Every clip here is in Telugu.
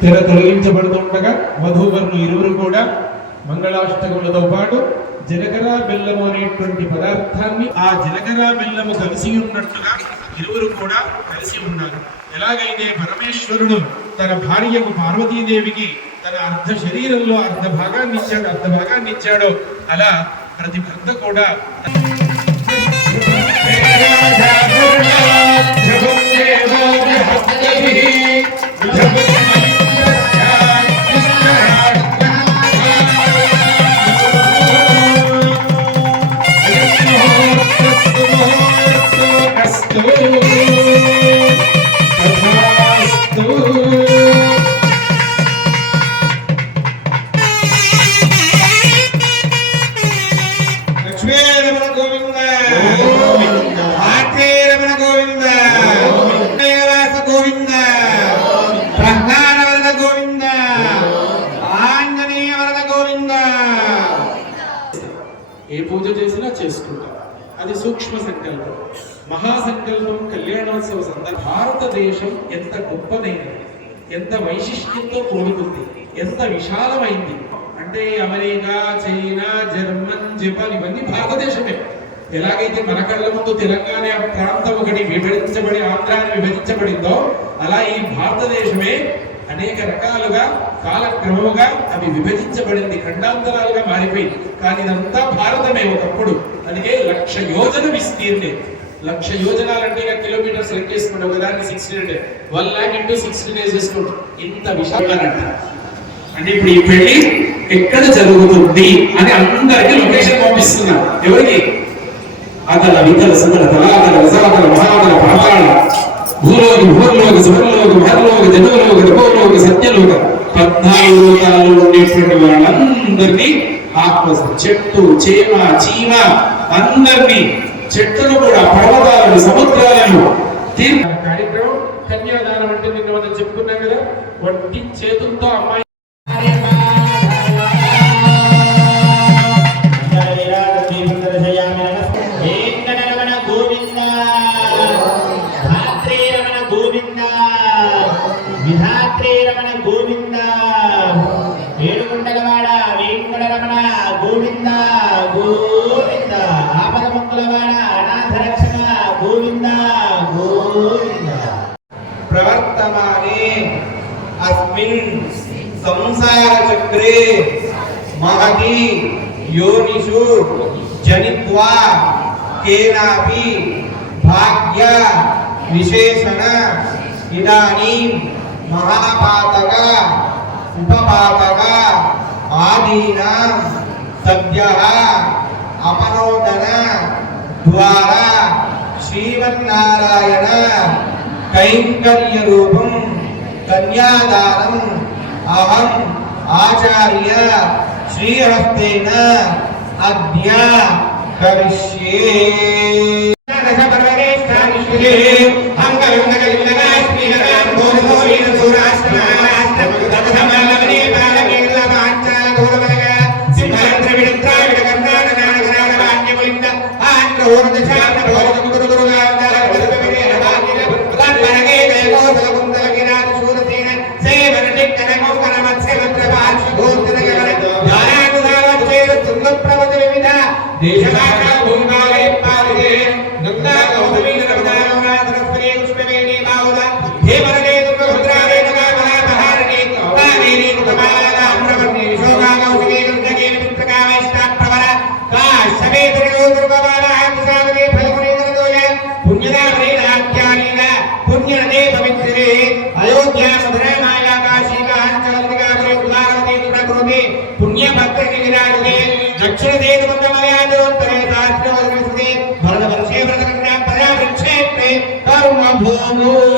తెర తొలగించబడుతుండగా వధూవరులు ఇరువురు కూడా మంగళాష్టకములతో పాటు జలకర బెల్లము అనేటువంటి పదార్థాన్ని ఆ జలకర బెల్లము కలిసి ఉన్నట్టుగా ఇరువురు కూడా కలిసి ఉన్నారు ఎలాగైతే పరమేశ్వరుడు తన భార్యకు పార్వతీదేవికి తన అర్ధ శరీరంలో అర్ధ భాగాన్ని ఇచ్చాడు అర్ధ భాగాన్ని ఇచ్చాడో అలా ప్రతి భర్త కూడా లక్ష్మీరమణ ఏ పూజ చేసినా చేసుకుంటాం. అది సూక్ష్మ సంకల్పం. మహాసంకల్పం కళ్యాణోత్సవ సందర్భం భారతదేశం ఎంత గొప్పదైనది ఎంత వైశిష్ట్యంతో కూడుకుంది. ఎంత విశాలమైంది. అంటే అమెరికా చైనా జర్మన్ జపాన్ ఇవన్నీ భారతదేశమే. ఎలాగైతే మన కళ్ళ ముందు తెలంగాణ ప్రాంతం ఒకటి విభజించబడి ఆంధ్రాన్ని విభజించబడిందో అలా ఈ భారతదేశమే అనేక రకాలుగా కాలక్రమముగా అవి విభజించబడింది ఖండాంతరాలుగా మారిపోయింది. కానీ ఇదంతా భారతమే ఒకప్పుడు. అందుకే లక్ష యోజన విస్తీర్ణే. లక్ష యోజనాలంటే ఇక కిలోమీటర్స్ లెక్కేసుకుంటాం ఒకదాన్ని sixty hundred one lakh into sixty days చేసుకుంటాం ఇంత విశాలంట అంటే ఇప్పుడు ఈ పెళ్ళి ఎక్కడ జరుగుతుంది అని అందరికీ లొకేషన్ పంపిస్తున్నారు. ఎవరికి? అతల వితల సుతల తలాతల రసాతల మహాతల పాతాళ భూలోకి భూలోక సుఖంలోకి మహర్లోకి జగలోక రఘోలోక సత్యలోక పద్నాలుగు లోకాలలో ఉండేటువంటి వాళ్ళందరినీ ఆత్మ చెట్టు చేమ చీమ అందరినీ చెట్టును కూడా పర్వతాలను సముద్రాలను కార్యక్రమం కన్యాదానం అంటే నిన్న మనం చెప్పుకున్నాం కదా వట్టి చేతులతో అమ్మాయి వెంకటరమణ గోవింద గోవింద. ఆపద మంగళవాడ అనాథ రక్షణ గోవింద గోవింద. ప్రవర్తమానే అస్మిన్ సంసార చక్రే మహతి యోనిషు జనిత్వా కేనాపి భాగ్య విశేషణ ఇదానీ మహాపాతక ఉపపాతక ఆదీనా సభ్య అమనోదన ద్వారా శ్రీమన్నారాయణ కైంకర్య రూపం కన్యాదానం అహం ఆచార్య శ్రీహస్తేన అద్య కరిష్యే একটা ওর দেখায় একটা ভালো করে করবেন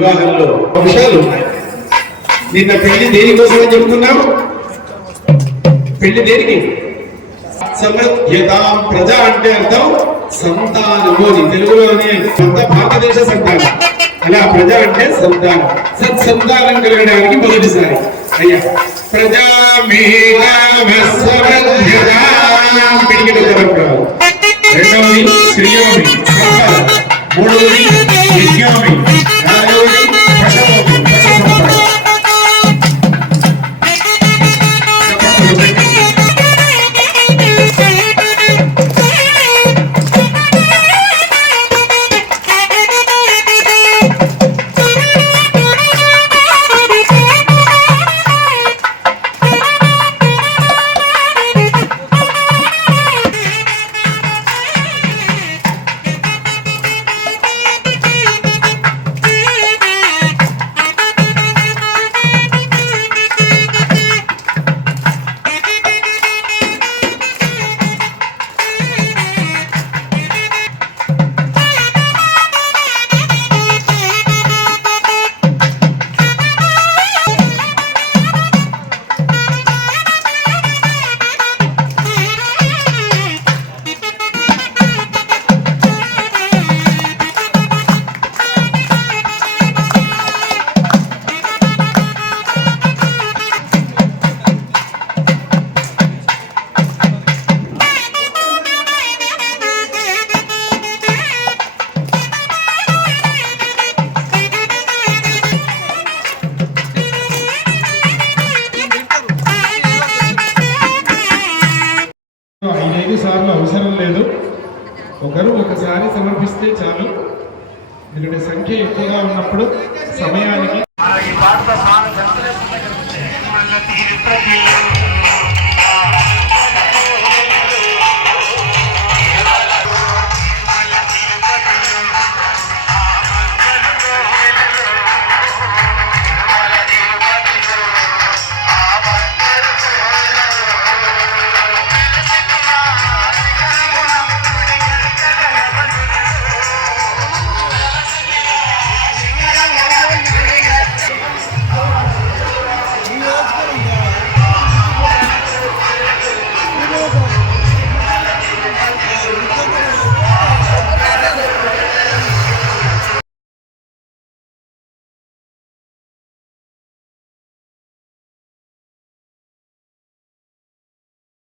వివాహంలో అంశాలు ఉన్నాయి. నిన్న పెళ్ళి దేనికోసం చెప్తున్నావు? పెళ్ళి దేనికి? సమృద్ధ్యతాం ప్రజ అంటే అర్థం సంతానము అని. తెలుగులోనే అంత భారతదేశ సంతానం. అలా ప్రజ అంటే సంతానం. సత్సంతానం కలగడానికి మొదటిసారి. అయ్యా. ప్రజా రెండవది శ్రీయమి మూడవది యజ్ఞమి ఒకరు ఒకసారి సమర్పిస్తే చాలు. ఎందుకంటే సంఖ్య ఎక్కువగా ఉన్నప్పుడు సమయానికి